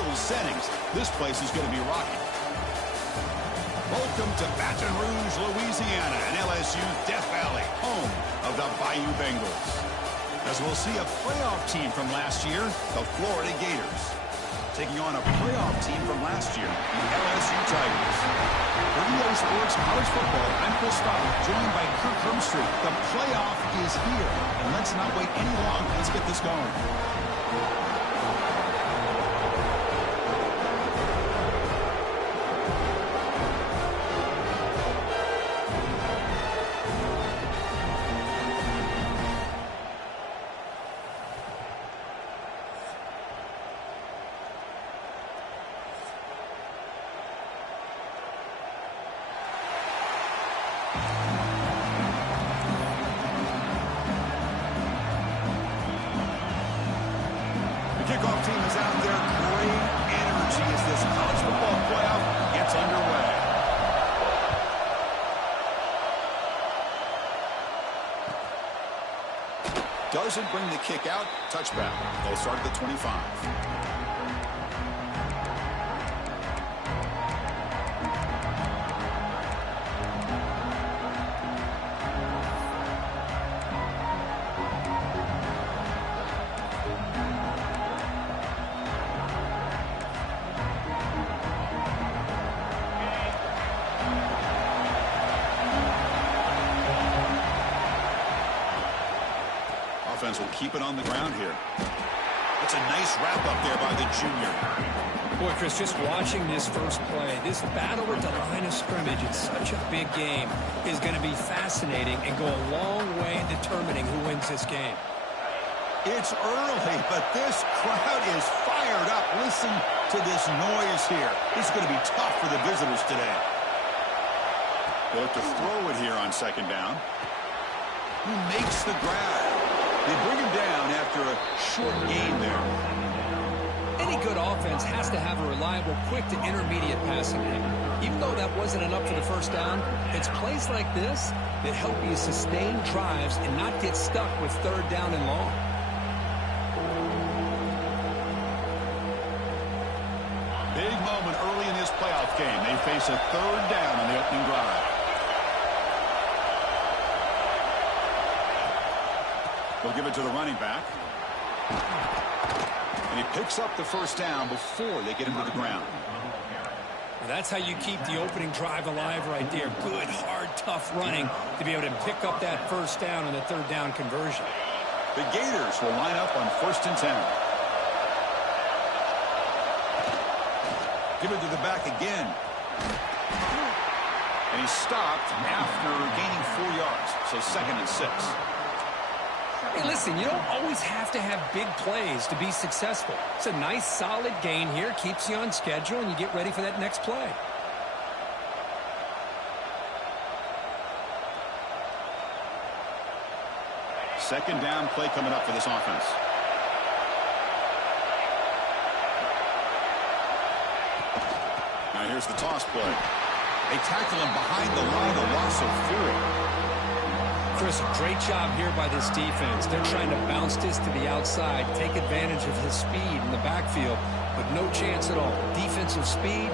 ideal settings, this place is going to be rocking. Welcome to Baton Rouge, Louisiana, and LSU's Death Valley, home of the Bayou Bengals. As we'll see a playoff team from last year, the Florida Gators, taking on a playoff team from last year, the LSU Tigers. For EA Sports College Football, I'm Chris Stoddard, joined by Kirk Hermstreet. The playoff is here, and let's not wait any longer. Let's get this going. Kickoff team is out there. Great energy as this college football playoff gets underway. Doesn't bring the kick out. Touchback. They'll start at the 25. Offense will keep it on the ground here. It's a nice wrap up there by the junior. Boy, Chris, just watching this first play, this battle at the line of scrimmage, it's such a big game, is going to be fascinating and go a long way in determining who wins this game. It's early, but this crowd is fired up. Listen to this noise here. This is going to be tough for the visitors today. They'll have to throw it here on second down. Who makes the grab? They bring him down after a short gain there. Any good offense has to have a reliable, quick to intermediate passing game. Even though that wasn't enough for the first down, it's plays like this that help you sustain drives and not get stuck with third down and long. Big moment early in this playoff game. They face a third down on the opening drive. They'll give it to the running back. And he picks up the first down before they get him to the ground. Well, that's how you keep the opening drive alive right there. Good, hard, tough running to be able to pick up that first down on the third down conversion. The Gators will line up on 1st and 10. Give it to the back again. And he's stopped after gaining 4 yards. So 2nd and 6. Hey, listen, you don't always have to have big plays to be successful. It's a nice, solid gain here. Keeps you on schedule, and you get ready for that next play. Second down play coming up for this offense. Now here's the toss play. They tackle him behind the line, a loss of 4. Chris, great job here by this defense. They're trying to bounce this to the outside, take advantage of his speed in the backfield, but no chance at all. Defensive speed,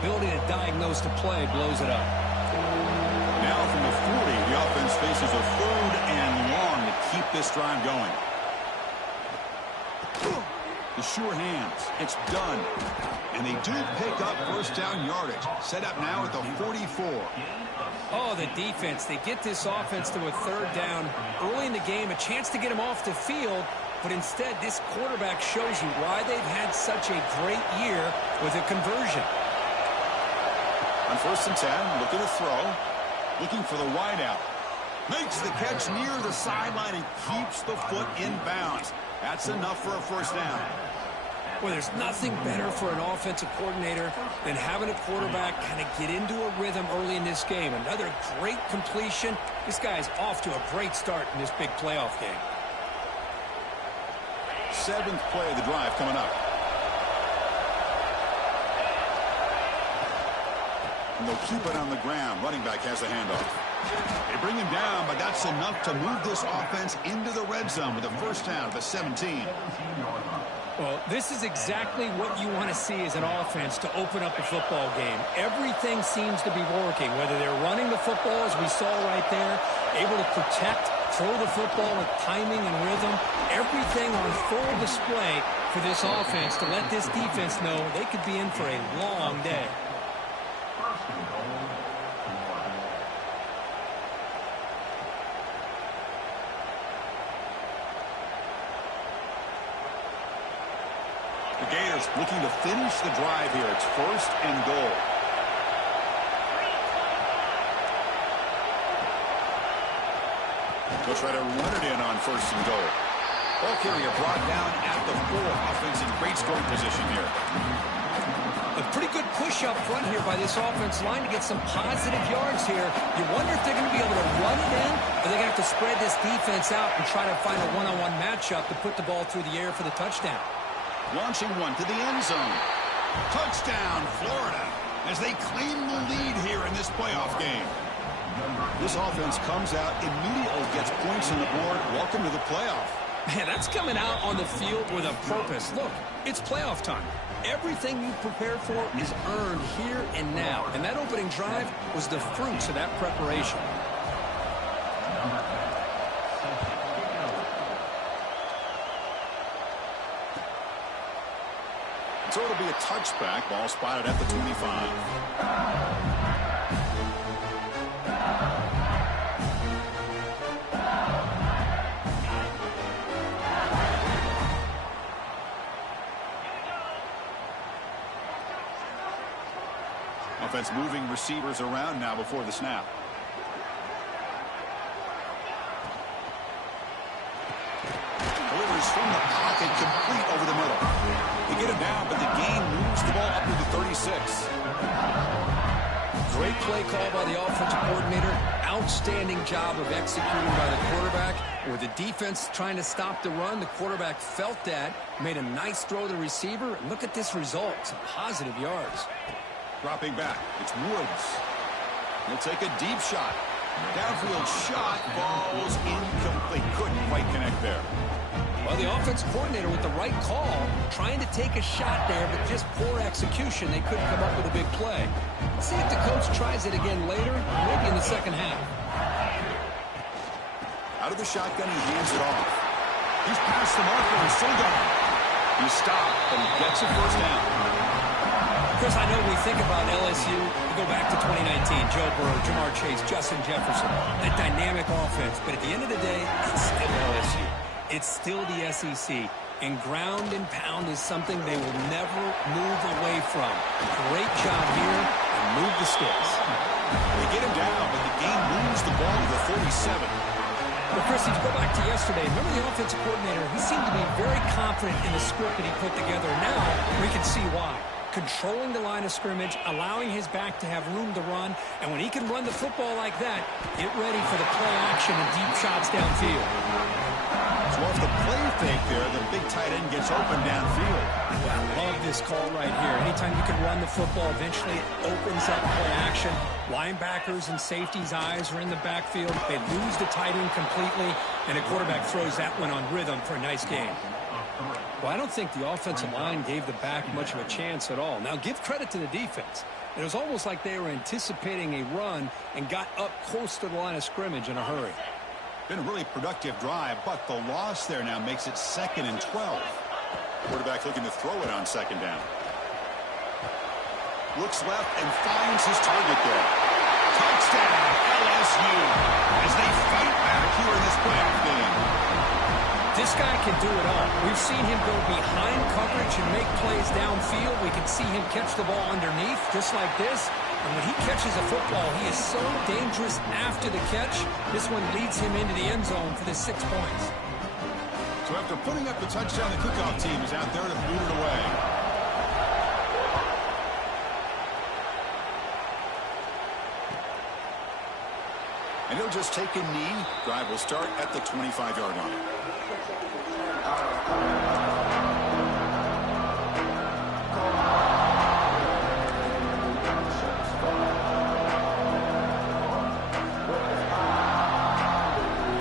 ability to diagnose the play, blows it up. Now from the 40, the offense faces a 3rd and long to keep this drive going. The sure hands. It's done. And they do pick up first down yardage. Set up now at the 44. Oh, the defense. They get this offense to a third down early in the game, a chance to get him off the field, but instead this quarterback shows you why they've had such a great year with a conversion. On 1st and 10, looking to throw, looking for the wideout. Makes the catch near the sideline and keeps the foot in bounds. That's enough for a first down. Well, there's nothing better for an offensive coordinator than having a quarterback kind of get into a rhythm early in this game. Another great completion. This guy's off to a great start in this big playoff game. 7th play of the drive coming up. And they'll keep it on the ground. Running back has the handoff. They bring him down, but that's enough to move this offense into the red zone with a first down at the 17. Well, this is exactly what you want to see as an offense to open up a football game. Everything seems to be working, whether they're running the football, as we saw right there, able to protect, throw the football with timing and rhythm. Everything on full display for this offense to let this defense know they could be in for a long day. The Gators looking to finish the drive here. It's 1st and goal. They'll try to run it in on 1st and goal. Ball carrier brought down at the 4. Offense in great scoring position here. A pretty good push up front here by this offense line to get some positive yards here. You wonder if they're going to be able to run it in, or they're going to have to spread this defense out and try to find a one-on-one matchup to put the ball through the air for the touchdown. Launching one to the end zone. Touchdown, Florida, as they claim the lead here in this playoff game. This offense comes out, immediately gets points on the board. Welcome to the playoff. Man, that's coming out on the field with a purpose. Look, it's playoff time. Everything you prepared for is earned here and now. And that opening drive was the fruits of that preparation. So it'll be a touchback. Ball spotted at the 25. Offense moving receivers around now before the snap. Delivers from the pocket, complete over the middle. They get him down, but the gain moves the ball up to the 36. Great play call by the offensive coordinator. Outstanding job of executing by the quarterback. With the defense trying to stop the run, the quarterback felt that, made a nice throw to the receiver. And look at this result, some positive yards. Dropping back, it's Woods. He'll take a deep shot. Downfield shot, falls incomplete. Couldn't quite connect there. Well, the offense coordinator with the right call, trying to take a shot there, but just poor execution. They couldn't come up with a big play. Let's see if the coach tries it again later, maybe in the second half. Out of the shotgun, he hands it off. He's past the marker and still gone. He's stopped, but he gets a first down. Chris, I know we think about LSU. We go back to 2019, Joe Burrow, Jamar Chase, Justin Jefferson, that dynamic offense. But at the end of the day, it's still LSU. It's still the SEC. And ground and pound is something they will never move away from. Great job here, and move the sticks. They get him down, but the game moves the ball to the 47. Well, Chris, if you go back to yesterday, remember the offensive coordinator, he seemed to be very confident in the script that he put together. Now we can see why. Controlling the line of scrimmage, allowing his back to have room to run, and when he can run the football like that, get ready for the play action and deep shots downfield. So off the play fake there, the big tight end gets open downfield. I love this call right here. Anytime you can run the football, eventually it opens up play action. Linebackers and safeties' eyes are in the backfield. They lose the tight end completely, and the quarterback throws that one on rhythm for a nice game. Well, I don't think the offensive line gave the back much of a chance at all. Now, give credit to the defense. It was almost like they were anticipating a run and got up close to the line of scrimmage in a hurry. Been a really productive drive, but the loss there now makes it 2nd and 12. Quarterback looking to throw it on 2nd down. Looks left and finds his target there. Touchdown, LSU, as they fight back here in this playoff game. This guy can do it all. We've seen him go behind coverage and make plays downfield. We can see him catch the ball underneath, just like this. And when he catches a football, he is so dangerous after the catch. This one leads him into the end zone for the 6 points. So after putting up the touchdown, the kickoff team is out there to boot it away. And he'll just take a knee. Drive will start at the 25-yard line.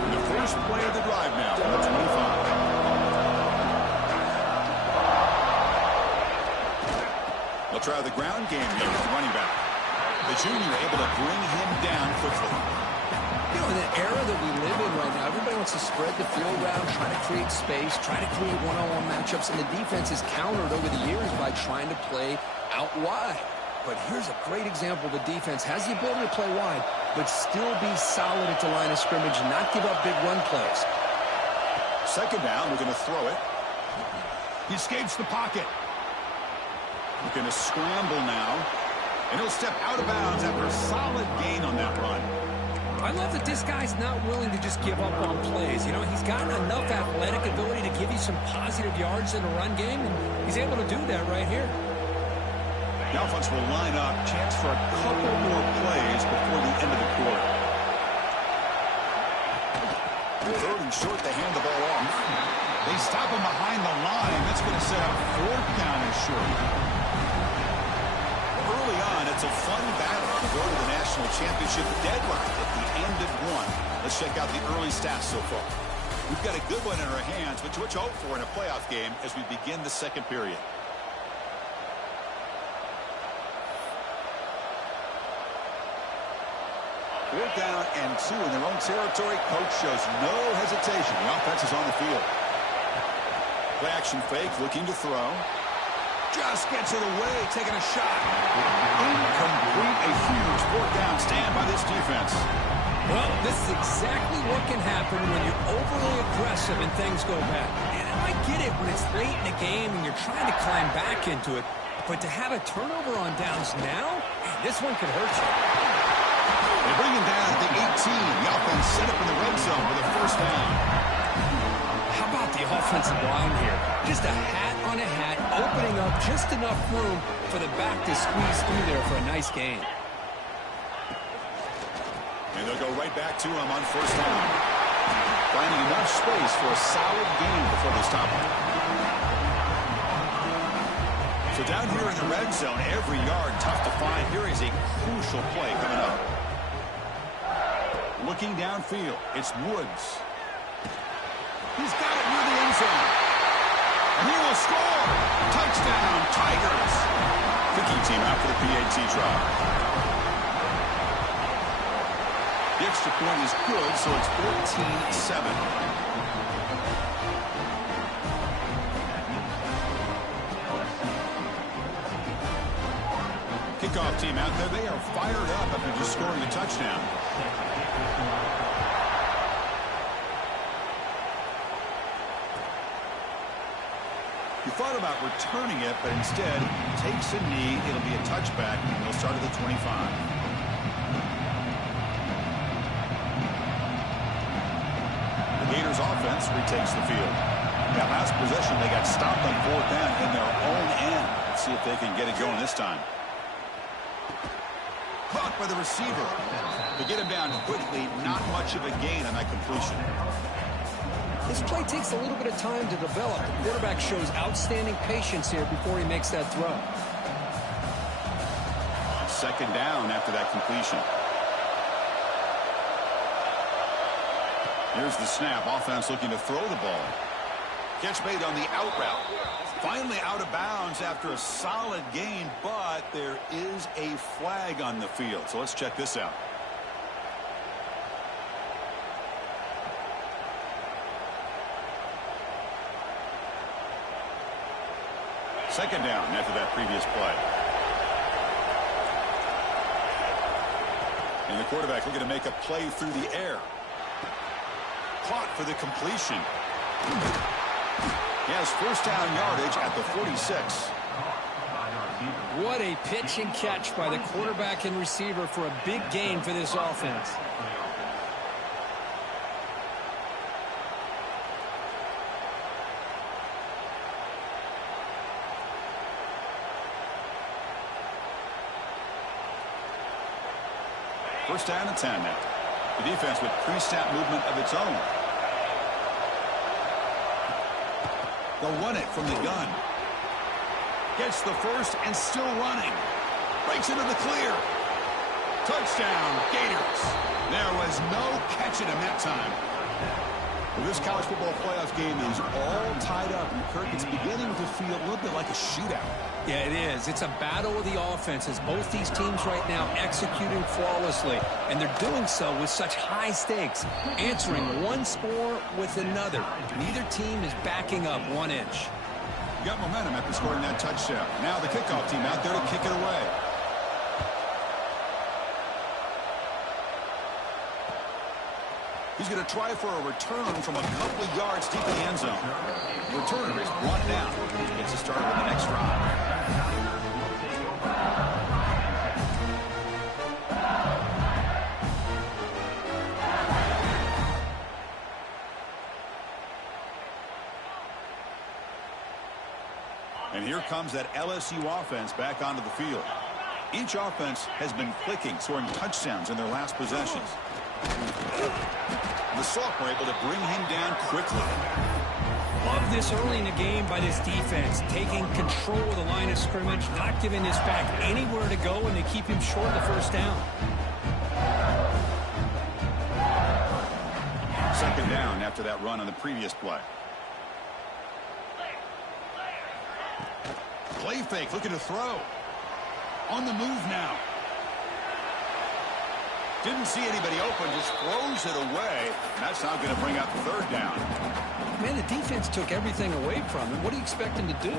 And the first play of the drive now from the 25. They'll try the ground game here with the running back. The junior able to bring him down quickly. You know, in the era that we live in right now, everybody wants to spread the field around, try to create space, try to create one-on-one matchups, and the defense is countered over the years by trying to play out wide. But here's a great example. The defense has the ability to play wide, but still be solid at the line of scrimmage and not give up big run plays. Second down, we're going to throw it. He escapes the pocket. We're going to scramble now. And he'll step out of bounds after a solid gain on that run. I love that this guy's not willing to just give up on plays. You know, he's got enough athletic ability to give you some positive yards in the run game, and he's able to do that right here. The offense will line up. Chance for a couple more plays before the end of the quarter. Third and short, they hand the ball off. They stop him behind the line. That's going to set up fourth down and short. Early on, it's a fun battle to go to the national championship deadline at the end of one. Let's check out the early stats so far. We've got a good one in our hands, but what you hope for in a playoff game as we begin the second period. Fourth down and 2 in their own territory. Coach shows no hesitation. The offense is on the field. Play action fake, looking to throw. Just gets it away, taking a shot. Incomplete. A huge fourth down stand by this defense. Well, this is exactly what can happen when you're overly aggressive and things go bad. And I get it when it's late in the game and you're trying to climb back into it. But to have a turnover on downs now, this one could hurt you. They bring him down at the 18. The offense set up in the red zone with a first down. How about the offensive line here? Just a hat on a hat, opening up just enough room for the back to squeeze through there for a nice gain. And they'll go right back to him on first down. Finding enough space for a solid gain before they stop him. So down here in the red zone, every yard tough to find. Here is a crucial play coming up. Looking downfield, it's Woods. He's got it near the end zone. And he will score. Touchdown, Tigers. Kicking team out for the PAT try. The extra point is good, so it's 14-7. Kickoff team out there. They are fired up after just scoring a touchdown. He thought about returning it, but instead takes a knee. It'll be a touchback, and he'll start at the 25. The Gators offense retakes the field. That last possession, they got stopped on fourth down in their own end. Let's see if they can get it going this time. Caught by the receiver. They get him down quickly. Not much of a gain on that completion. This play takes a little bit of time to develop. The quarterback shows outstanding patience here before he makes that throw. Second down after that completion. Here's the snap. Offense looking to throw the ball. Catch made on the out route. Finally out of bounds after a solid gain, but there is a flag on the field. So let's check this out. Second down after that previous play. And the quarterback looking to make a play through the air. Caught for the completion. He has first down yardage at the 46. What a pitch and catch by the quarterback and receiver for a big gain for this offense. First down and 10 now. The defense with pre-snap movement of its own. They'll run it from the gun. Gets the first and still running. Breaks into the clear. Touchdown, Gators. There was no catching him that time. Well, this college football playoff game is all tied up. And Kirk, it's beginning to feel a little bit like a shootout. Yeah, it is. It's a battle of the offenses. Both these teams right now executing flawlessly, and they're doing so with such high stakes, answering one score with another. Neither team is backing up 1 inch. You got momentum after scoring that touchdown. Now the kickoff team out there to kick it away. He's going to try for a return from a couple of yards deep in the end zone. The returner is brought down. He gets to start with the next drive. And here comes that LSU offense back onto the field. Each offense has been clicking, scoring touchdowns in their last possessions. The Sophomore able to bring him down quickly. Love this early in the game by this defense, taking control of the line of scrimmage, not giving this back anywhere to go, and they keep him short of the first down. Second down after that run on the previous play. Play fake, looking to throw. On the move now. Didn't see anybody open, just throws it away. And that's now going to bring up third down. Man, the defense took everything away from him. What do you expect him to do?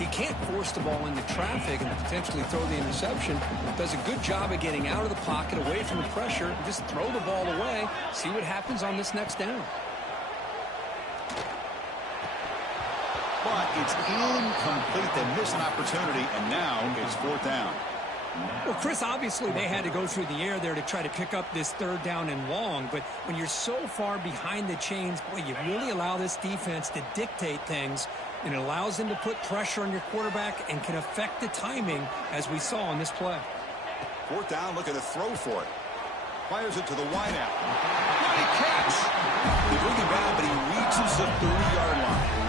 He can't force the ball into traffic and potentially throw the interception. Does a good job of getting out of the pocket, away from the pressure, and just throw the ball away. See what happens on this next down. But it's incomplete. They miss an opportunity, and now it's fourth down. Well, Chris, obviously they had to go through the air there to try to pick up this third down and long, but when you're so far behind the chains, boy, you really allow this defense to dictate things, and it allows them to put pressure on your quarterback and can affect the timing, as we saw on this play. Fourth down, looking to throw for it. Fires it to the wideout. Great catch! They bring him down, but he reaches the 30-yard line.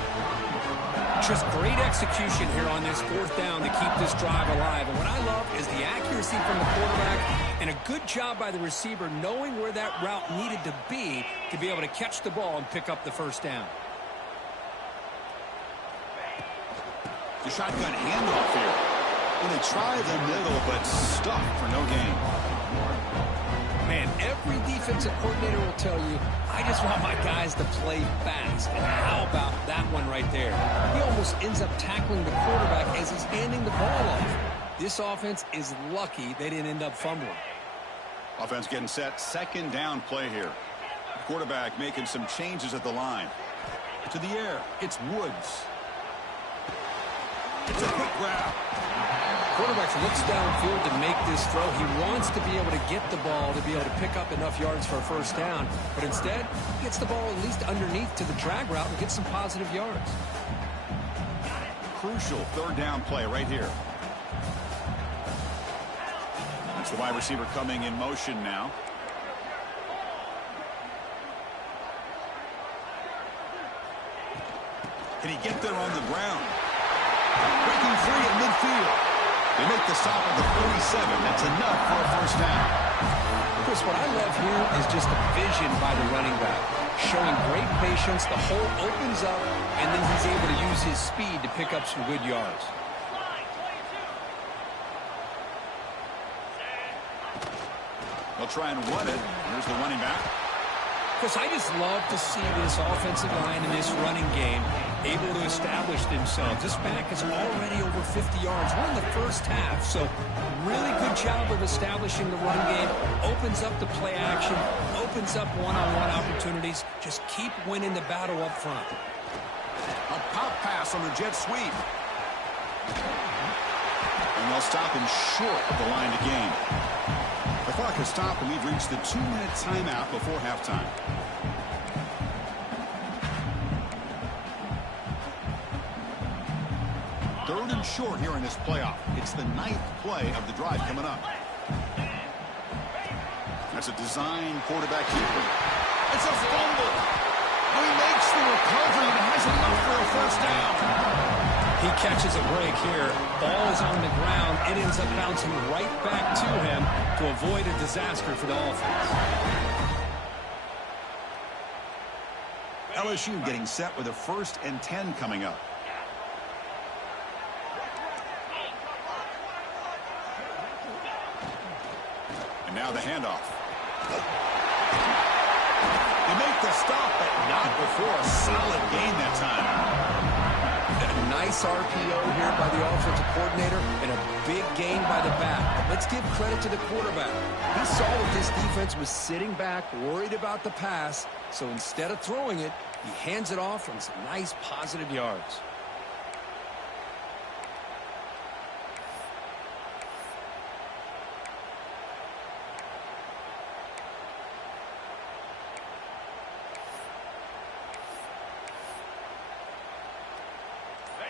Just great execution here on this fourth down to keep this drive alive. And what I love is the accuracy from the quarterback and a good job by the receiver knowing where that route needed to be able to catch the ball and pick up the first down. The shotgun handoff here. And they try the middle, but stuck for no gain. Man, every defensive coordinator will tell you, I just want my guys to play fast. And how about that one right there? He almost ends up tackling the quarterback as he's handing the ball off. This offense is lucky they didn't end up fumbling. Offense getting set. Second down play here. Quarterback making some changes at the line. To the air. It's Woods. It's a quick grab. Quarterback looks downfield to make this throw. He wants to be able to get the ball to be able to pick up enough yards for a first down. But instead, he gets the ball at least underneath to the drag route and gets some positive yards. Crucial third down play right here. That's the wide receiver coming in motion now. Can he get there on the ground? Breaking free at midfield. They make the stop at the 47. That's enough for a first down. Chris, what I love here is just the vision by the running back. Showing great patience. The hole opens up, and then he's able to use his speed to pick up some good yards. They'll try and run it. Here's the running back. Chris, I just love to see this offensive line in this running game able to establish themselves. This back is already over 50 yards. We're in the first half, so really good job of establishing the run game. Opens up the play action, opens up one-on-one opportunities. Just keep winning the battle up front. A pop pass on the jet sweep. And they'll stop him short of the line to gain. The clock has stopped, and we've reached the 2-minute timeout before halftime. Third and short here in this playoff. It's the 9th play of the drive coming up. That's a design quarterback keeper. It's a fumble. He makes the recovery and has enough for a first down. He catches a break here. Ball is on the ground. It ends up bouncing right back to him to avoid a disaster for the offense. LSU getting set with a 1st and 10 coming up. And now the handoff. They make the stop, but not before a solid gain that time. A nice RPO here by the offensive coordinator and a big gain by the back. Let's give credit to the quarterback. He saw that this defense was sitting back, worried about the pass, so instead of throwing it, he hands it off on some nice positive yards.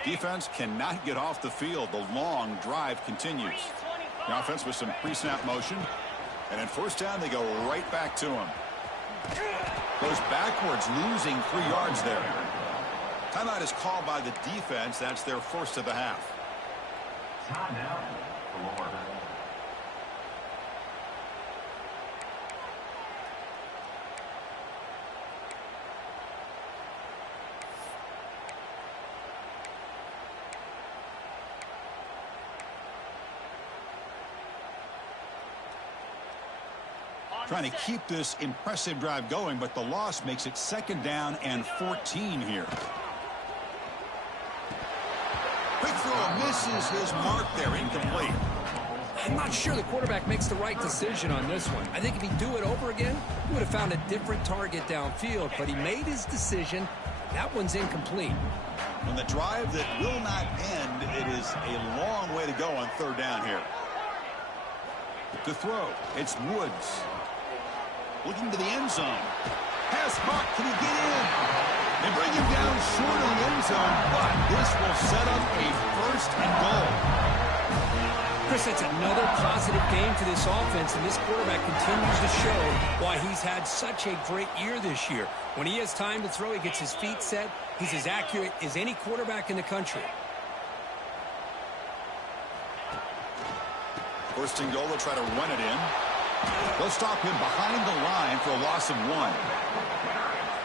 Defense cannot get off the field. The long drive continues. The offense with some pre-snap motion. And in 1st down, they go right back to him. Goes backwards, losing 3 yards there. Timeout is called by the defense. That's their 1st of the half. Trying to keep this impressive drive going, but the loss makes it 2nd down and 14 here. Quick throw misses his mark there, incomplete. I'm not sure the quarterback makes the right decision on this one. I think if he'd do it over again, he would have found a different target downfield, but he made his decision. That one's incomplete. On the drive that will not end, it is a long way to go on 3rd down here. To throw, it's Woods. Looking to the end zone. Pass caught. Can he get in? They bring him down short of the end zone, but this will set up a 1st and goal. Chris, that's another positive game for this offense, and this quarterback continues to show why he's had such a great year this year. When he has time to throw, he gets his feet set. He's as accurate as any quarterback in the country. 1st and goal, they'll try to run it in. They'll stop him behind the line for a loss of 1.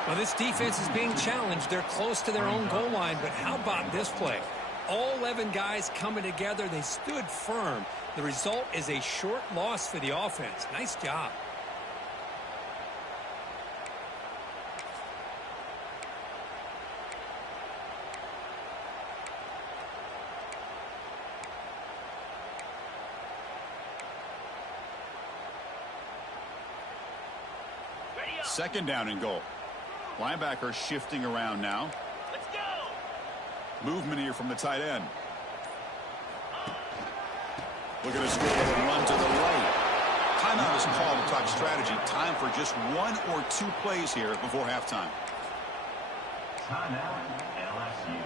Well, this defense is being challenged. They're close to their own goal line, but how about this play? All 11 guys coming together. They stood firm. The result is a short loss for the offense. Nice job. Second down and goal. Linebacker shifting around now. Let's go. Movement here from the tight end. Looking to score with a run to the right. Timeout is called to talk strategy. Time for just 1 or 2 plays here before halftime. Timeout, LSU.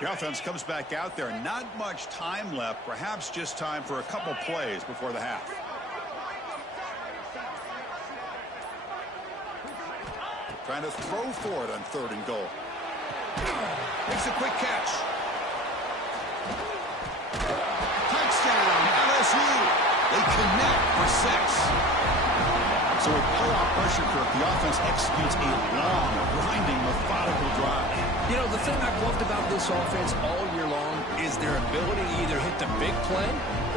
The offense comes back out there. Not much time left. Perhaps just time for a couple plays before the half. Trying to throw for it on 3rd and goal. Makes a quick catch. Touchdown, LSU. They connect for 6. So with playoff pressure, Kirk, the offense executes a long, grinding, methodical drive. You know, the thing I've loved about this offense all year long is their ability to either hit the big play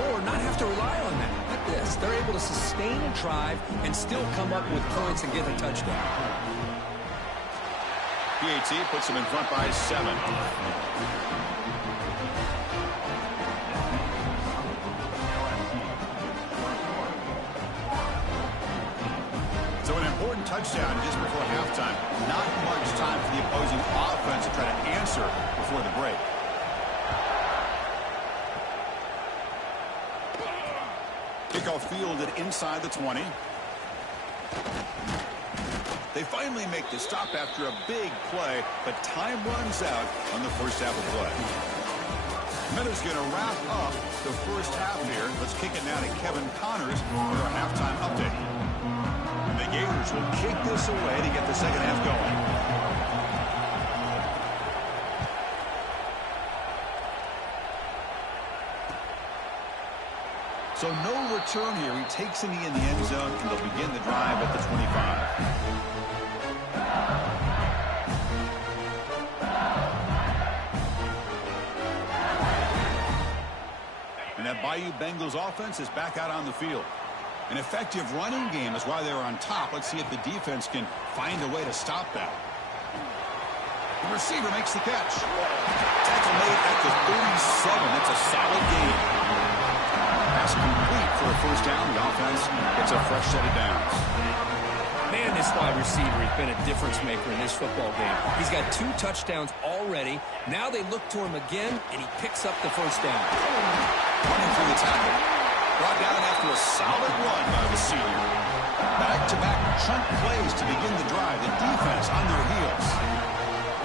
or not have to rely on that. Like this. They're able to sustain a drive and still come up with points and get a touchdown. PAT puts them in front by 7. So an important touchdown just before halftime. Not much time for the opposing offense to try to answer before the break. Kickoff fielded inside the 20. They finally make the stop after a big play, but time runs out on the first half of play. Miller's going to wrap up the first half here. Let's kick it now to Kevin Connors for our halftime update. And the Gators will kick this away to get the second half going. So no return here. He takes a knee in the end zone, and they'll begin the drive at the 25. And that Bayou Bengals offense is back out on the field. An effective running game is why they're on top. Let's see if the defense can find a way to stop that. The receiver makes the catch. Tackle made at the 37. That's a solid game. Pass complete for a first down. The offense gets a fresh set of downs. Man, this wide receiver has been a difference maker in this football game. He's got 2 touchdowns already. Now they look to him again, and he picks up the first down. Running through the tackle. Brought down after a solid run by the senior. Back-to-back chunk plays to begin the drive. The defense on their heels.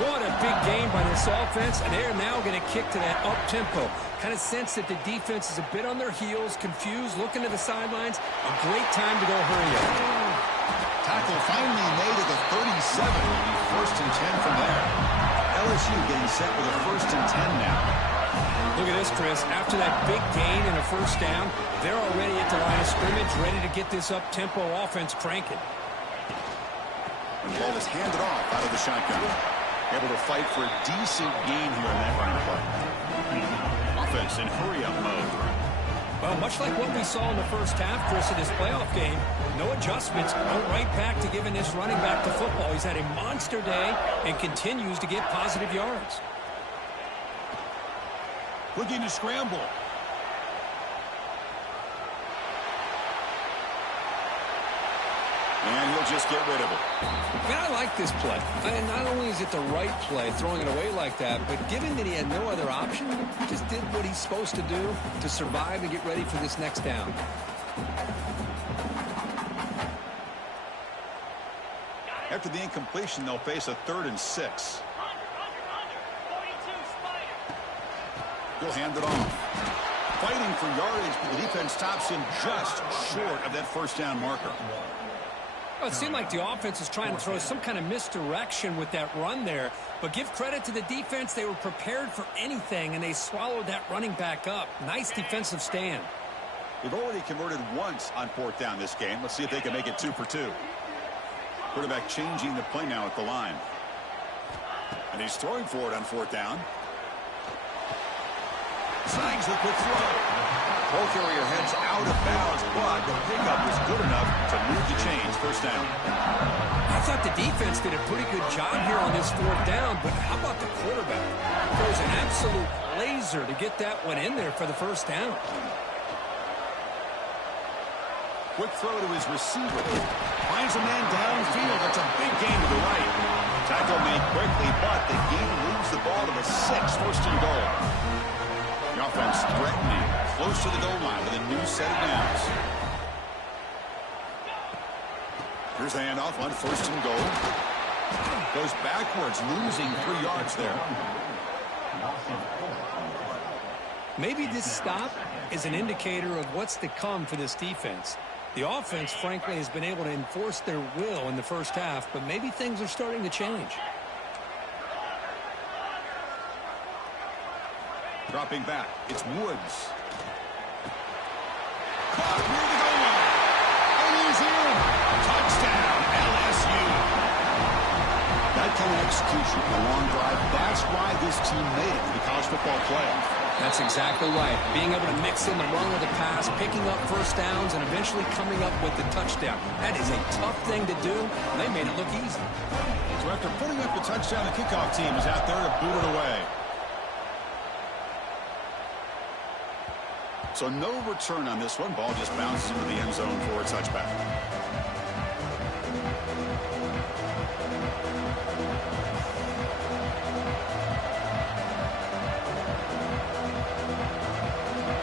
What a big game by this offense, and they're now going to kick to that up-tempo. Kind of sense that the defense is a bit on their heels, confused, looking to the sidelines. A great time to go hurry up. Tackle finally made at the 37. It'll be 1st and 10 from there. LSU getting set with a 1st and 10 now. Look at this, Chris. After that big gain and a first down, they're already at the line of scrimmage, ready to get this up-tempo offense cranking. And the ball is handed off out of the shotgun. Able to fight for a decent gain here in that running play. Offense in hurry-up mode. Well, much like what we saw in the first half, Chris, of this playoff game, no adjustments, go right back to giving this running back to football. He's had a monster day and continues to get positive yards. Looking to scramble. And he'll just get rid of it. Man, I like this play. And not only is it the right play, throwing it away like that, but given that he had no other option, he just did what he's supposed to do to survive and get ready for this next down. After the incompletion, they'll face a 3rd and 6. He'll hand it off. Fighting for yardage, but the defense stops him just short of that first down marker. Well, it seemed like the offense is trying to throw some kind of misdirection with that run there. But give credit to the defense. They were prepared for anything, and they swallowed that running back up. Nice defensive stand. They've already converted once on 4th down this game. Let's see if they can make it 2 for 2. Quarterback changing the play now at the line. And he's throwing for it on 4th down. Snags the quick throw. Ball carrier heads out of bounds, but the pickup was good enough to move the chains. First down. I thought the defense did a pretty good job here on this 4th down, but how about the quarterback? Throws an absolute laser to get that one in there for the first down. Quick throw to his receiver. Finds a man downfield. That's a big gain to the right. Tackle made quickly, but the Gator moves the ball to the 6. 1st and goal. The offense threatening, close to the goal line with a new set of downs. Here's the handoff on 1st and goal. Goes backwards, losing 3 yards there. Maybe this stop is an indicator of what's to come for this defense. The offense, frankly, has been able to enforce their will in the first half, but maybe things are starting to change. Dropping back, it's Woods. Caught near the goal line. And he's in. Touchdown, LSU. That kind of execution, a long drive, that's why this team made it to the college football playoff. That's exactly right. Being able to mix in the run with the pass, picking up first downs, and eventually coming up with the touchdown. That is a tough thing to do. They made it look easy. So after putting up the touchdown, the kickoff team is out there to boot it away. So no return on this one. Ball just bounces into the end zone for a touchback.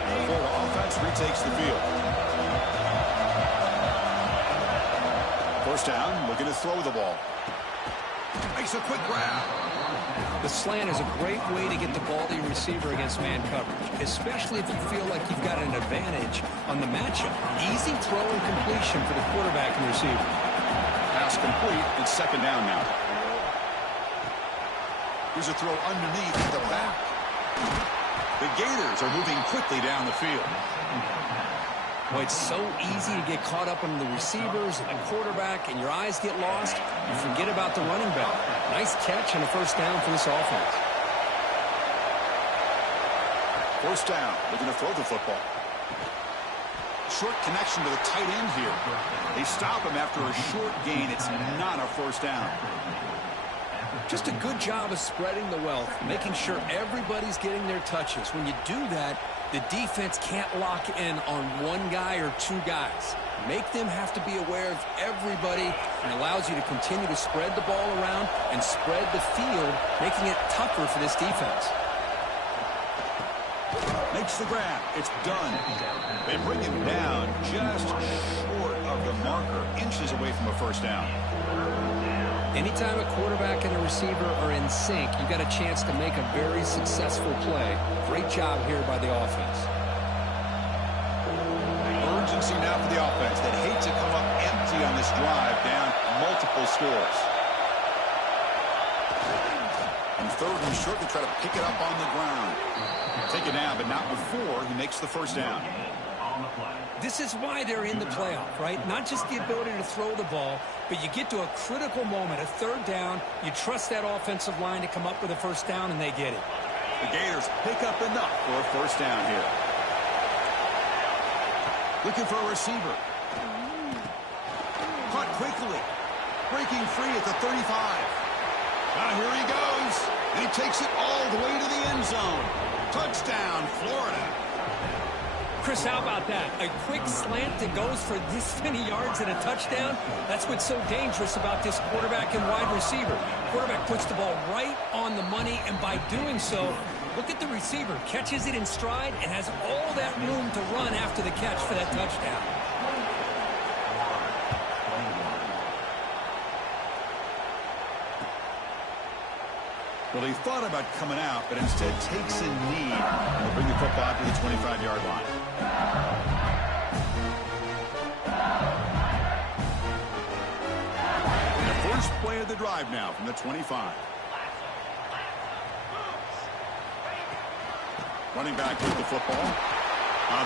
The Florida offense retakes the field. First down, looking to throw the ball. Makes a quick grab. The slant is a great way to get the ball to your receiver against man coverage, especially if you feel like you've got an advantage on the matchup. Easy throw and completion for the quarterback and receiver. Pass complete. It's second down now. Here's a throw underneath the back. The Gators are moving quickly down the field. Boy, it's so easy to get caught up in the receivers and the quarterback, and your eyes get lost. You forget about the running back. Nice catch and a first down for this offense. First down. Looking to throw the football. Short connection to the tight end here. They stop him after a short gain. It's not a first down. Just a good job of spreading the wealth, making sure everybody's getting their touches. When you do that, the defense can't lock in on one guy or two guys. Make them have to be aware of everybody, and allows you to continue to spread the ball around and spread the field, making it tougher for this defense. Makes the grab. It's done. They bring him down just short of the marker, inches away from a first down. Anytime a quarterback and a receiver are in sync, you got a chance to make a very successful play. Great job here by the offense. Urgency now for the offense that hate to come up empty on this drive, down multiple scores. And third and short, they try to pick it up on the ground. Take it down, but not before he makes the first down. This is why they're in the playoff, right? Not just the ability to throw the ball, but you get to a critical moment, a third down, you trust that offensive line to come up with a first down, and they get it. The Gators pick up enough for a first down here. Looking for a receiver. Caught quickly. Breaking free at the 35. Now here he goes. And he takes it all the way to the end zone. Touchdown, Florida. Chris, how about that? A quick slant that goes for this many yards and a touchdown? That's what's so dangerous about this quarterback and wide receiver. Quarterback puts the ball right on the money, and by doing so, look at the receiver. Catches it in stride and has all that room to run after the catch for that touchdown. Well, he thought about coming out, but instead takes a knee to bring the football to the 25-yard line. And the first play of the drive now from the 25. Running back with the football.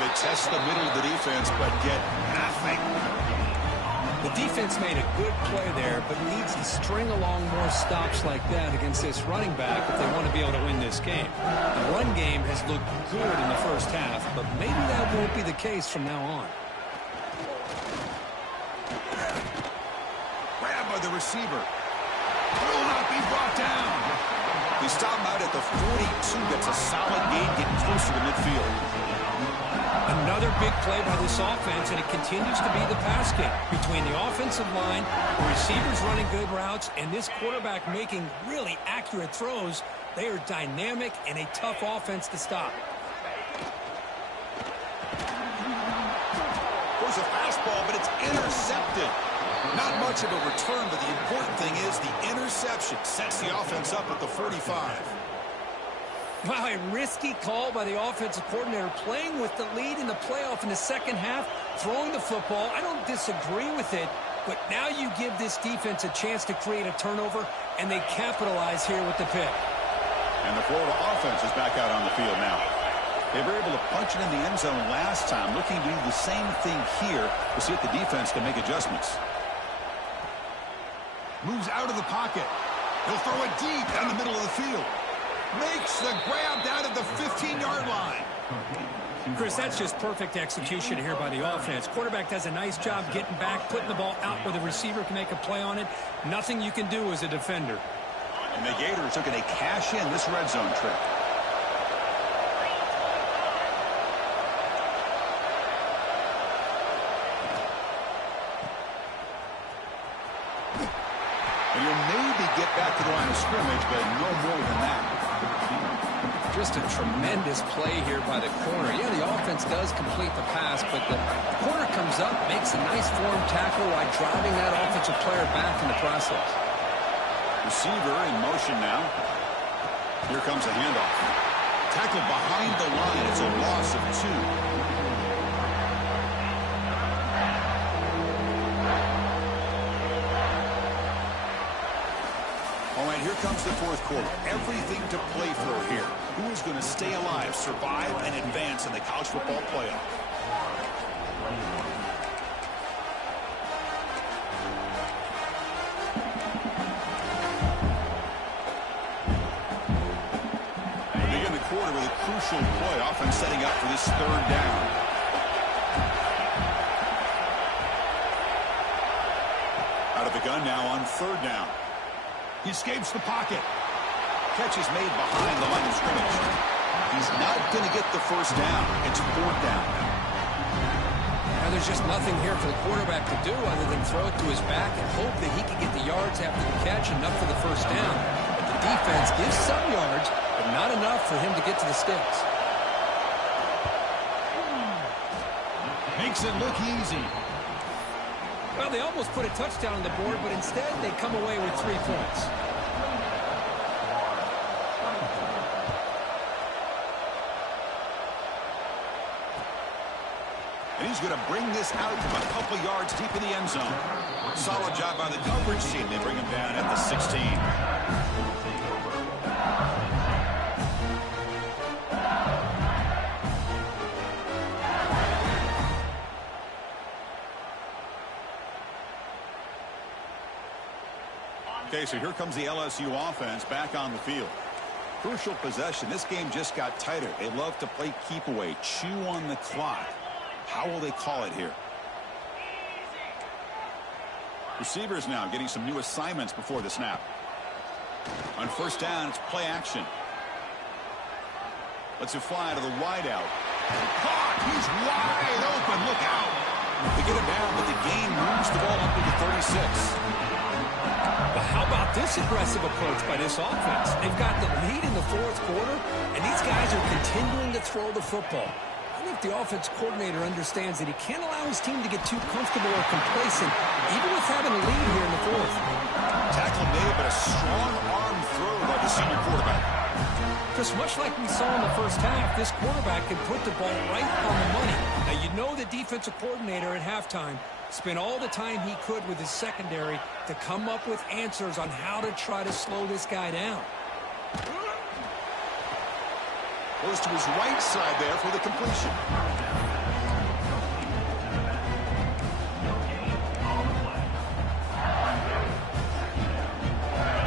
They test the middle of the defense, but get nothing. The defense made a good play there, but needs to string along more stops like that against this running back if they want to be able to win this game. The run game has looked good in the first half, but maybe that won't be the case from now on. Grab by the receiver. Will not be brought down. They stop him out at the 42. That's a solid gain, getting closer to midfield. Another big play by this offense, and it continues to be the pass game between the offensive line, the receivers running good routes, and this quarterback making really accurate throws. They are dynamic and a tough offense to stop. There's a fastball, but it's intercepted. Not much of a return, but the important thing is the interception sets the offense up at the 45. Wow, a risky call by the offensive coordinator, playing with the lead in the playoff in the second half, throwing the football. I don't disagree with it, but now you give this defense a chance to create a turnover, and they capitalize here with the pick. And the Florida offense is back out on the field now. They were able to punch it in the end zone last time, looking to do the same thing here. We'll see if the defense can make adjustments. Moves out of the pocket. He'll throw it deep down the middle of the field. Makes the grab down at the 15-yard line. Chris, that's just perfect execution here by the offense. Quarterback does a nice job getting back, putting the ball out where the receiver can make a play on it. Nothing you can do as a defender. And the Gators are going to cash in this red zone trip. And you'll maybe get back to the line of scrimmage, but no more than that. Just a tremendous play here by the corner. Yeah, the offense does complete the pass, but the corner comes up, makes a nice form tackle while driving that offensive player back in the process. Receiver in motion now. Here comes a handoff. Tackled behind the line. It's a loss of 2. All right, here comes the fourth quarter. Everything to play for here. Who is going to stay alive, survive, and advance in the college football playoff? Begin the quarter with a crucial play, often setting up for this third down. Out of the gun now on third down. He escapes the pocket. Catch is made behind the line of scrimmage. He's not going to get the first down. It's fourth down now. Now there's just nothing here for the quarterback to do other than throw it to his back and hope that he can get the yards after the catch, enough for the first down. But the defense gives some yards, but not enough for him to get to the sticks. Makes it look easy. Well, they almost put a touchdown on the board, but instead they come away with 3 points. And he's going to bring this out a couple yards deep in the end zone. Solid job by the coverage team. They bring him down at the 16. Okay, so here comes the LSU offense back on the field. Crucial possession. This game just got tighter. They love to play keep away, chew on the clock. How will they call it here? Receivers now getting some new assignments before the snap. On first down, it's play action. Lets it fly to the wideout. Caught! He's wide open. Look out! They get it down, but the gain moves the ball up to the 36. But how about this aggressive approach by this offense? They've got the lead in the fourth quarter, and these guys are continuing to throw the football. I think the offense coordinator understands that he can't allow his team to get too comfortable or complacent, even with having a lead here in the fourth. Tackle made, but a strong arm throw by the senior quarterback. Just much like we saw in the first half, this quarterback can put the ball right on the money. Now, you know the defensive coordinator at halftime spent all the time he could with his secondary to come up with answers on how to try to slow this guy down. Goes to his right side there for the completion.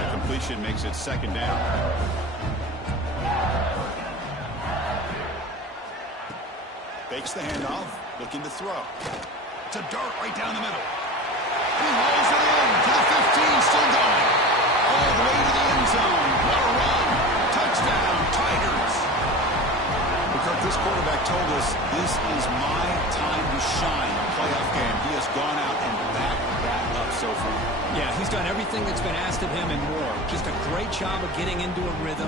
The completion makes it second down. Fakes the handoff, looking to throw. It's a dart right down the middle. He rolls it in to the 15, still going. All the way to the end zone. What a run. Touchdown, Tigers. Because this quarterback told us this is my time to shine. A playoff game. He has gone out and backed that up so far. Yeah, he's done everything that's been asked of him and more. Just a great job of getting into a rhythm.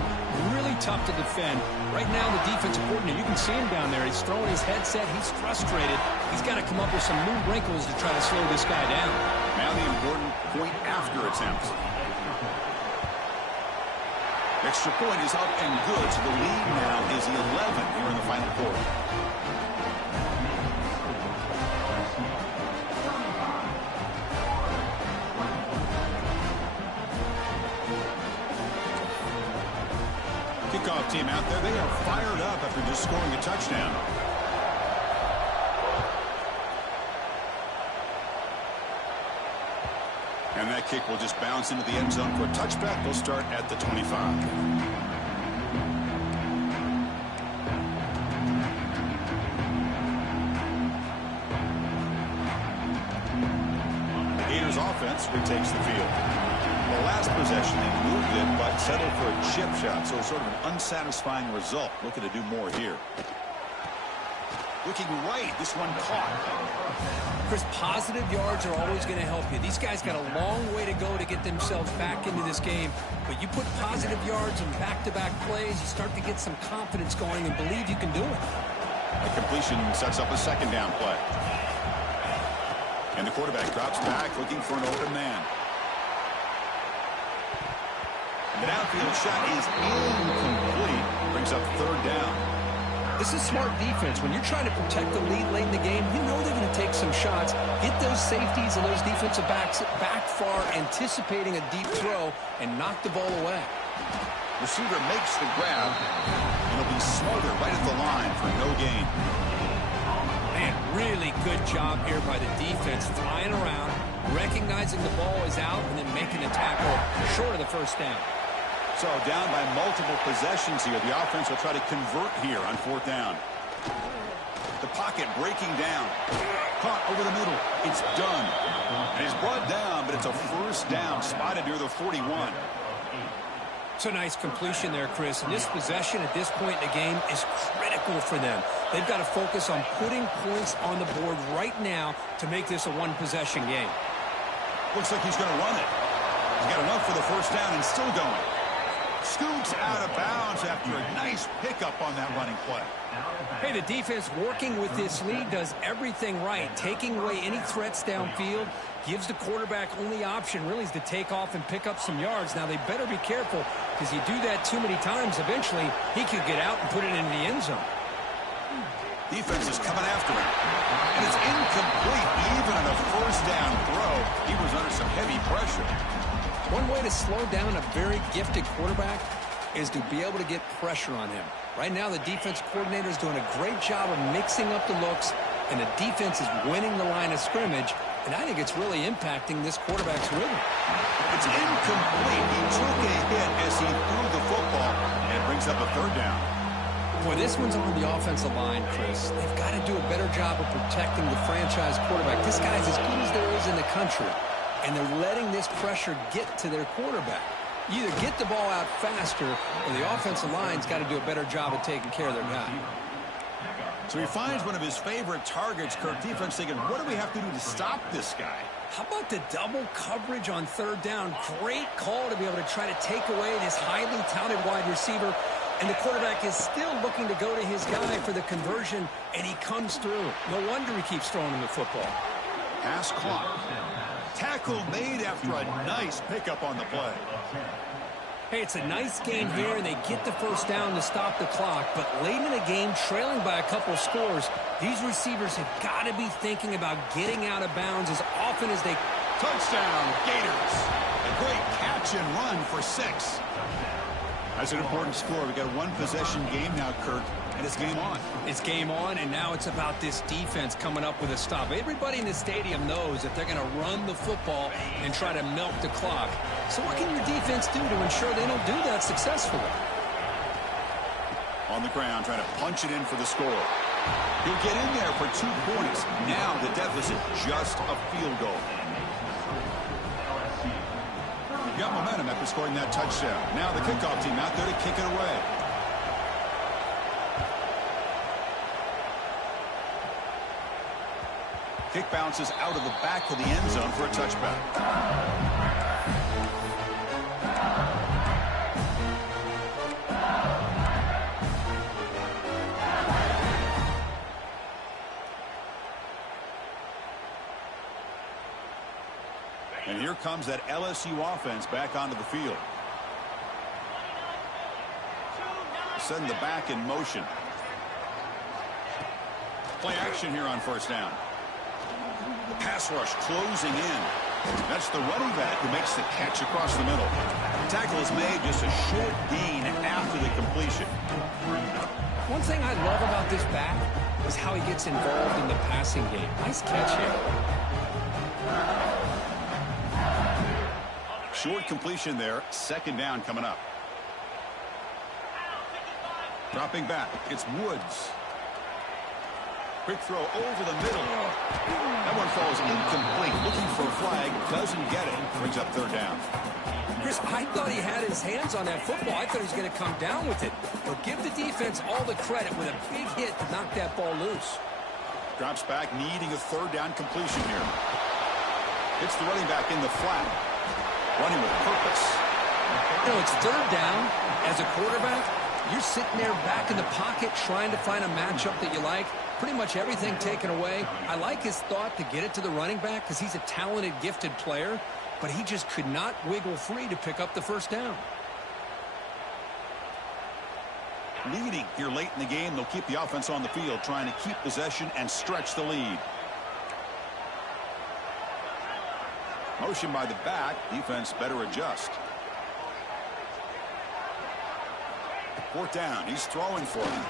Really tough to defend. Right now, the defensive coordinator, you can see him down there. He's throwing his headset. He's frustrated. He's got to come up with some new wrinkles to try to slow this guy down. Now the important point after attempt. Extra point is up and good, so the lead now is 11 here in the final quarter. Kickoff team out there, they are fired up after just scoring a touchdown. And that kick will just bounce into the end zone for a touchback. They'll start at the 25. The Gators offense retakes the field. The last possession, they moved it, but settled for a chip shot. So sort of an unsatisfying result. Looking to do more here. Looking right, this one caught. Chris, positive yards are always going to help you. These guys got a long way to go to get themselves back into this game. But you put positive yards in back-to-back plays, you start to get some confidence going and believe you can do it. The completion sets up a second down play. And the quarterback drops back looking for an open man. The downfield shot is incomplete. Brings up third down. This is smart defense. When you're trying to protect the lead late in the game, you know they're going to take some shots, get those safeties and those defensive backs back far, anticipating a deep throw, and knock the ball away. Receiver makes the grab, and it'll be smothered right at the line for no gain. Man, really good job here by the defense, flying around, recognizing the ball is out, and then making the tackle short of the first down. So down by multiple possessions here. The offense will try to convert here on fourth down. The pocket breaking down. Caught over the middle. It's done. And he's brought down, but it's a first down spotted near the 41. It's a nice completion there, Chris. And this possession at this point in the game is critical for them. They've got to focus on putting points on the board right now to make this a one-possession game. Looks like he's going to run it. He's got enough for the first down and still going. Scoots out of bounds after a nice pickup on that running play. Hey, the defense working with this lead does everything right. Taking away any threats downfield gives the quarterback only option really is to take off and pick up some yards. Now, they better be careful because you do that too many times, eventually he could get out and put it into the end zone. Defense is coming after him. And it's incomplete. Even on a first down throw, he was under some heavy pressure. One way to slow down a very gifted quarterback is to be able to get pressure on him. Right now, the defense coordinator is doing a great job of mixing up the looks, and the defense is winning the line of scrimmage, and I think it's really impacting this quarterback's rhythm. It's incomplete. He took a hit as he threw the football, and it brings up a third down. Boy, this one's on the offensive line, Chris. They've got to do a better job of protecting the franchise quarterback. This guy's as good as there is in the country, and they're letting this pressure get to their quarterback. You either get the ball out faster, or the offensive line's got to do a better job of taking care of their guy. So he finds one of his favorite targets. Kirk defense thinking, what do we have to do to stop this guy? How about the double coverage on third down? Great call to be able to try to take away this highly touted wide receiver. And the quarterback is still looking to go to his guy for the conversion, and he comes through. No wonder he keeps throwing him the football. Pass clock. Tackle made after a nice pickup on the play. Hey, it's a nice game here, and they get the first down to stop the clock. But late in the game, trailing by a couple scores, these receivers have got to be thinking about getting out of bounds as often as they... Touchdown, Gators. A great catch and run for 6. That's an important score. We've got a one-possession game now, Kirk, and it's game on. It's game on, and now it's about this defense coming up with a stop. Everybody in the stadium knows that they're going to run the football and try to milk the clock. So what can your defense do to ensure they don't do that successfully? On the ground, trying to punch it in for the score. He'll get in there for 2 points. Now the deficit, just a field goal. Got momentum after scoring that touchdown. Now the kickoff team out there to kick it away. Kick bounces out of the back of the end zone for a touchback. And here comes that LSU offense back onto the field. Send the back in motion. Play action here on first down. The pass rush closing in. That's the running back who makes the catch across the middle. The tackle is made, just a short gain after the completion. One thing I love about this back is how he gets involved in the passing game. Nice catch here. Short completion there. Second down coming up. Dropping back. It's Woods. Quick throw over the middle. That one falls incomplete. Looking for a flag. Doesn't get it. Brings up third down. Chris, I thought he had his hands on that football. I thought he was going to come down with it. But give the defense all the credit with a big hit to knock that ball loose. Drops back, needing a third down completion here. Hits the running back in the flat. Running with purpose. You know, it's third down. As a quarterback, you're sitting there back in the pocket trying to find a matchup that you like. Pretty much everything taken away. I like his thought to get it to the running back because he's a talented, gifted player, but he just could not wiggle free to pick up the first down. leading here late in the game. They'll keep the offense on the field, trying to keep possession and stretch the lead. Motion by the back. Defense better adjust. Fourth down. He's throwing for it.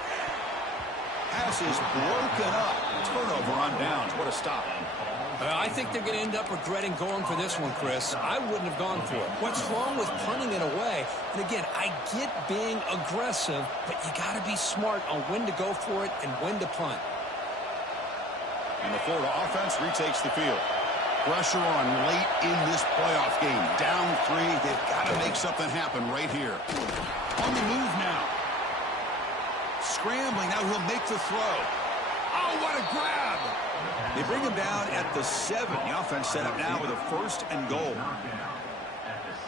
Pass is broken up. Turnover on downs. What a stop. I think they're going to end up regretting going for this one, Chris. I wouldn't have gone for it. What's wrong with punting it away? And again, I get being aggressive, but you got to be smart on when to go for it and when to punt. And the Florida offense retakes the field. Pressure on late in this playoff game. Down 3. They've got to make something happen right here. On the move now. Scrambling. Now he'll make the throw. Oh, what a grab. They bring him down at the 7. The offense set up now with a 1st and goal.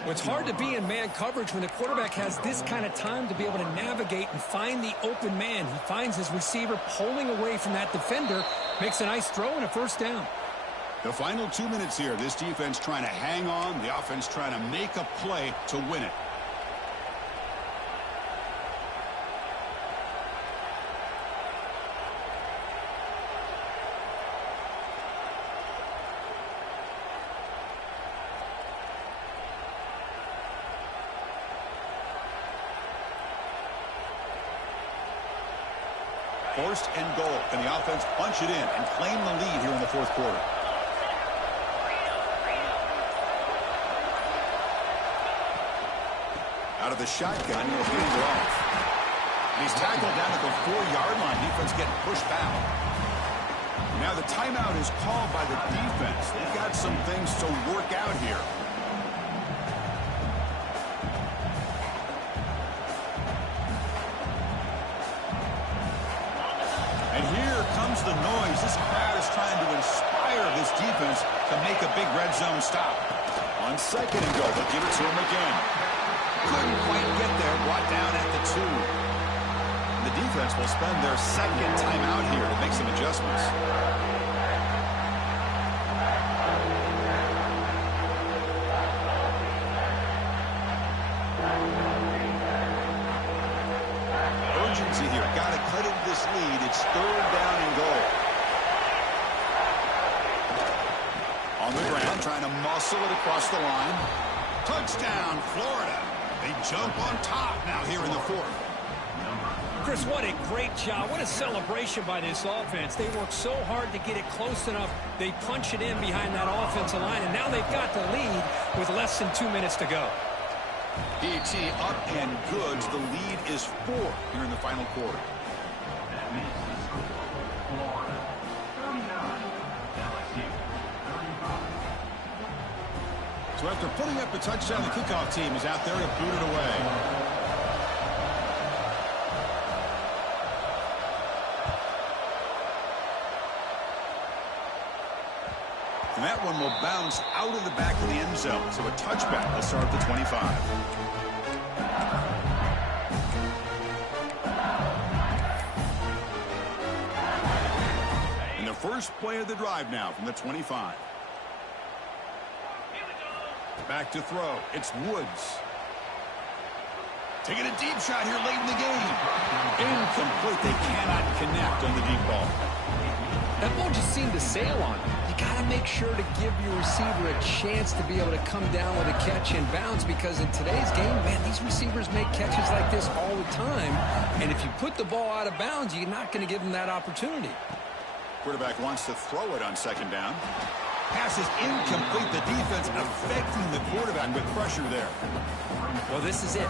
Well, it's hard to be in man coverage when the quarterback has this kind of time to be able to navigate and find the open man. He finds his receiver pulling away from that defender, makes a nice throw and a 1st down. The final 2 minutes here. This defense trying to hang on. The offense trying to make a play to win it. First and goal. Can the offense punch it in and claim the lead here in the 4th quarter? Out of the shotgun, he'll hand it off. And he's tackled down at the 4-yard line. Defense getting pushed back. Now the timeout is called by the defense. They've got some things to work out here. And here comes the noise. This crowd is trying to inspire this defense to make a big red zone stop. On 2nd and goal, they'll give it to him again. Couldn't quite get there, brought down at the 2. The defense will spend their 2nd timeout here to make some adjustments. Urgency here. Got to cut into this lead. It's 3rd down and goal. On the ground, trying to muscle it across the line. Touchdown, Florida. They jump on top now here in the 4th. Chris, what a great job. What a celebration by this offense. They worked so hard to get it close enough. They punch it in behind that offensive line, and now they've got the lead with less than 2 minutes to go. PAT up and good. The lead is 4 here in the final quarter. So after putting up a touchdown, the kickoff team is out there to boot it away. And that one will bounce out of the back of the end zone. So a touchback will start at the 25. And the first play of the drive now from the 25. Back to throw. It's Woods. Taking a deep shot here late in the game. Incomplete. They cannot connect on the deep ball. That ball just seemed to sail on him. You got to make sure to give your receiver a chance to be able to come down with a catch and bounce, because in today's game, man, these receivers make catches like this all the time. And if you put the ball out of bounds, you're not going to give them that opportunity. Quarterback wants to throw it on 2nd down. Pass is incomplete. The defense affecting the quarterback with pressure there. Well, this is it.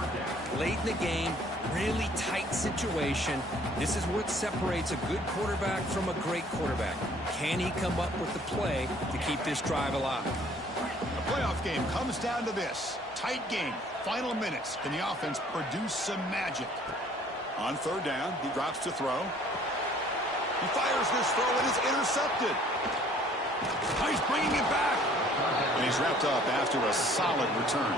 Late in the game, really tight situation. This is what separates a good quarterback from a great quarterback. Can he come up with the play to keep this drive alive? The playoff game comes down to this. Tight game. Final minutes. Can the offense produce some magic? On 3rd down, he drops to throw. He fires this throw and is intercepted. He's bringing it back. And he's wrapped up after a solid return.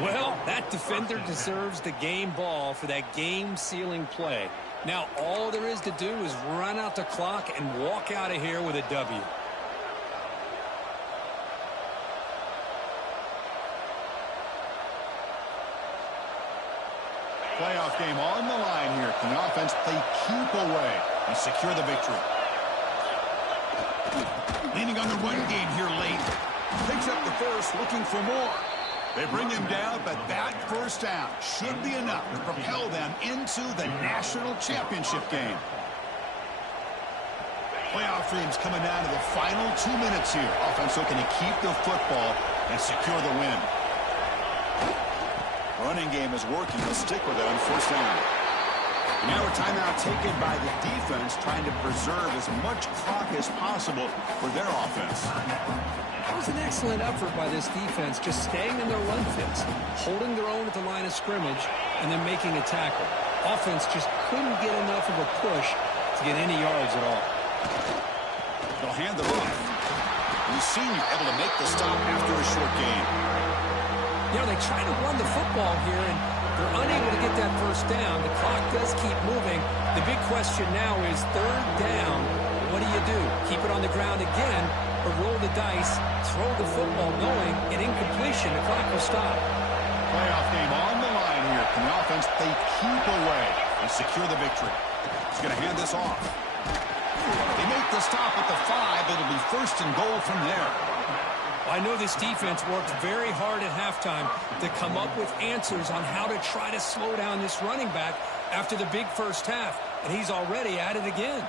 Well, that defender deserves the game ball for that game-sealing play. Now, all there is to do is run out the clock and walk out of here with a W. Playoff Playoff game on the line here. Can the offense play keep away and secure the victory? Leaning on the run game here late. Picks up the first, looking for more. They bring him down, but that first down should be enough to propel them into the national championship game. Playoff dreams coming down to the final 2 minutes here. Offense looking to keep the football and secure the win. Running game is working. He'll stick with it on first down. Now a timeout taken by the defense, trying to preserve as much clock as possible for their offense. That was an excellent effort by this defense, just staying in their run fits, holding their own at the line of scrimmage, and then making a tackle. Offense just couldn't get enough of a push to get any yards at all. They'll hand it off. Senior able to make the stop after a short gain. You know, they try to run the football here, and they're unable to get that first down. The clock does keep moving. The big question now is third down. What do? Keep it on the ground again, or roll the dice, throw the football, knowing an incompletion, the clock will stop. Playoff game on the line here. Can the offense play keep away and secure the victory? He's going to hand this off. They make the stop at the 5. It'll be first and goal from there. I know this defense worked very hard at halftime to come up with answers on how to try to slow down this running back after the big first half, and he's already at it again.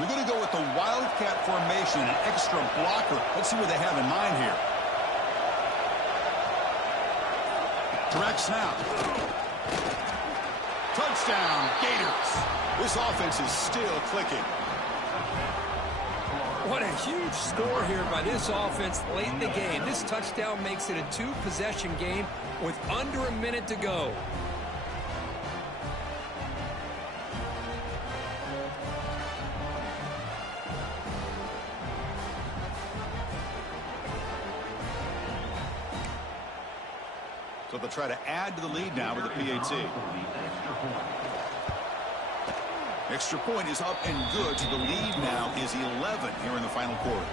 We're going to go with the Wildcat formation, an extra blocker. Let's see what they have in mind here. Direct snap. Touchdown, Gators. This offense is still clicking. What a huge score here by this offense late in the game. This touchdown makes it a 2-possession game with under a minute to go. So they'll try to add to the lead now with the PAT. Extra point is up and good, so the lead now is 11 here in the final quarter.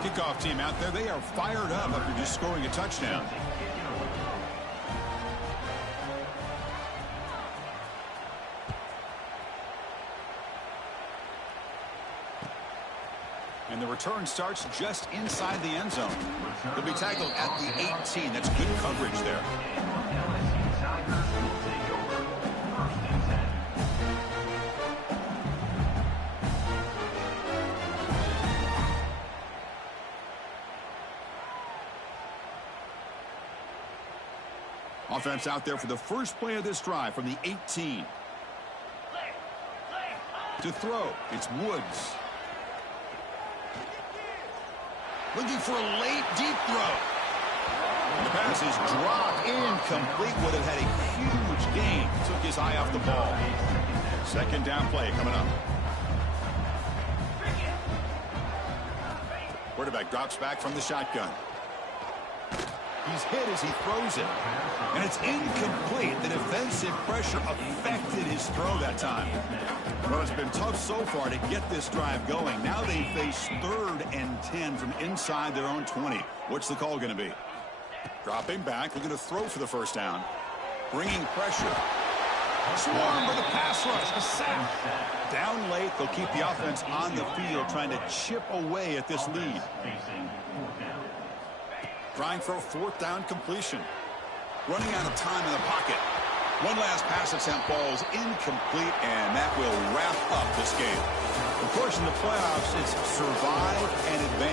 Kickoff team out there, they are fired up after just scoring a touchdown. And the return starts just inside the end zone. They'll be tackled at the 18. That's good coverage there. Offense out there for the first play of this drive from the 18. To throw, it's Woods. Looking for a late deep throw. And the pass is dropped incomplete. Would have had a huge gain. Took his eye off the ball. Second down play coming up. Quarterback drops back from the shotgun. He's hit as he throws it. And it's incomplete. The defensive pressure affected his throw that time. Well, it's been tough so far to get this drive going. Now they face 3rd and 10 from inside their own 20. What's the call going to be? Dropping back, looking to throw for the first down. Bringing pressure. Swarmed by the pass rush. A sack. Down late, they'll keep the offense on the field, trying to chip away at this lead. Trying for a 4th down completion. Running out of time in the pocket. One last pass attempt, falls incomplete, and that will wrap up this game. Of course, in the playoffs, it's survive and advance.